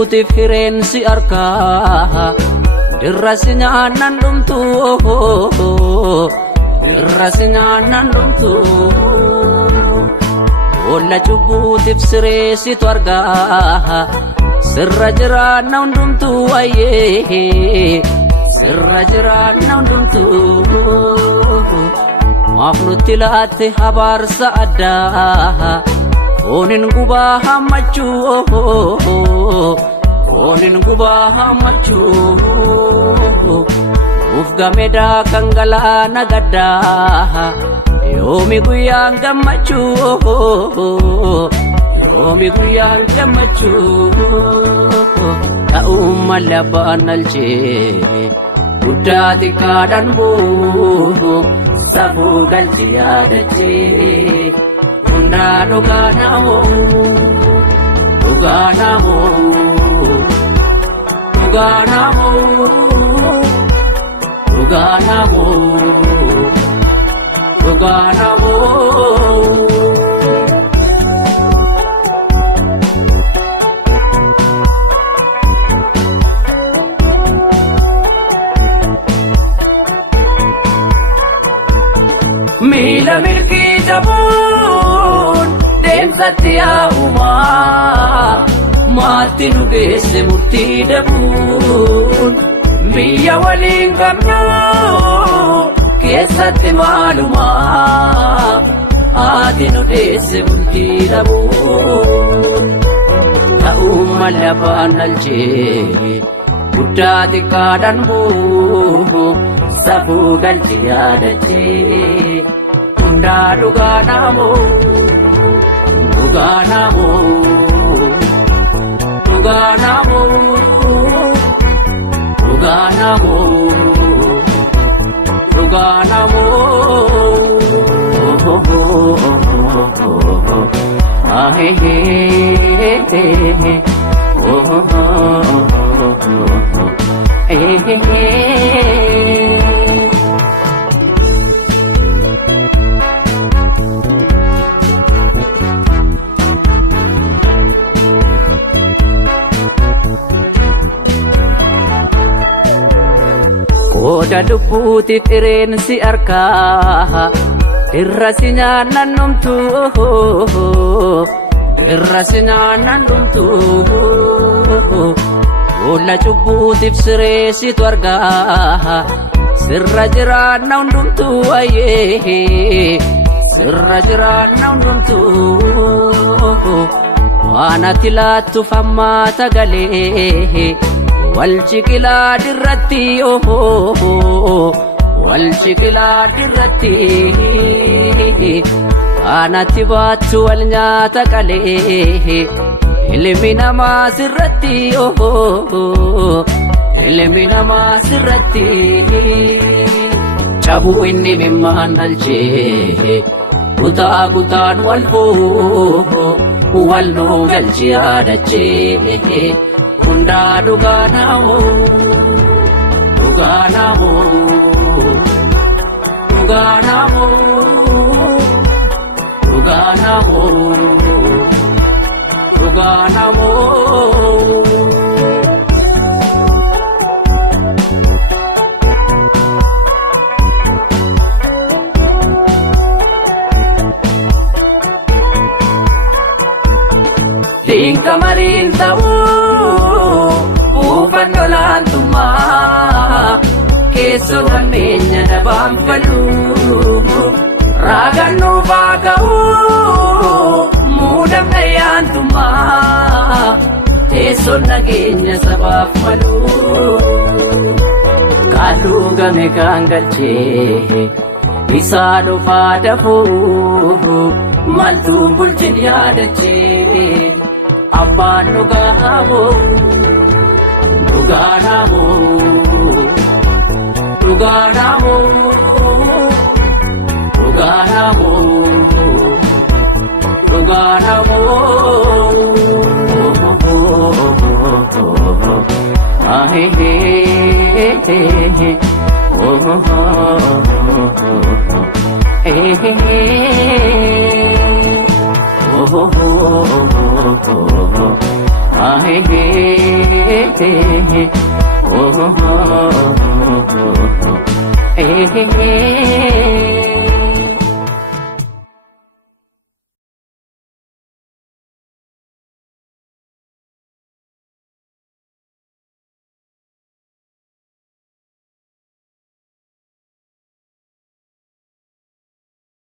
jubbuuti fireensi arkaa dirrasi nyaanan dhumtu dirrasi nyaanan dhumtu olla jubbuuti fireesitu argaa sirra jiraanna hundumtu ayyee sirra jiraanna hundumtu maaf nutti laatte habaarsa addaa onin gubaa hammachuu onin gubaa hammachuu uf gamedaa kan galaana gaddaa yoomi guyyaan gammachuu yoomi guyyaan gammachuu ta'uun malee abbaan nalchee guddaa xiqqaadhaan buu safuu galchi yaadachee hundaa dhugaa namoo dhugaa namoo dhugaa namoo dhugaa namoo dhugaa namoo Mila milki jabun deemsatti yaa'umaa maatti nu geesse murtii dabuun biyya waliin qabnu keessatti maalumaa haati nu geesse murtii dabuun ta'uun malee abbaan nalchee guddaa xiqqaadhaan buu safuu galchi yaadachee hundaa dhugaa namoo dhugaa namoo dhugaa namoo dhugaa namoo dhugaa namoo Koda lubbuuti fireensi arkaa dirrasi nyaanan dhumtu dirrasi nyaanan dhumtu olla jubbuutiif sireesitu argaa sirra jiraanna hundumtu ayyee sirra jiraanna hundumtu waan ati laattuuf hammaata galee wal ciqilaa dirratti wal ciqilaa dirratti aanatti baattu wal nyaata qalee ilmi namaa sirratti ilmi namaa sirratti cabuu inni mimmaan dhalchee kutaa kutaan wal buu wal nuu galchi yaadachee hundaa dhugaa namoo dhugaa namoo dhugaa namoo dhugaa namoo dhugaa namoo Dinka mariin ta'uu buufan olaantummaa keessoo hammeenya dhabaan fadhuu raagaan nuufaa ga'uu muudamna yaantummaa teessoon nageenya sabaaf maluu kaaluu game kan galchee isaa dhufaa dafuu maltuun bulchin yaadachee abbaan dhugaa namoo dhugaa namoo dhugaa namoo dhugaa namoo dhugaa namoo oh,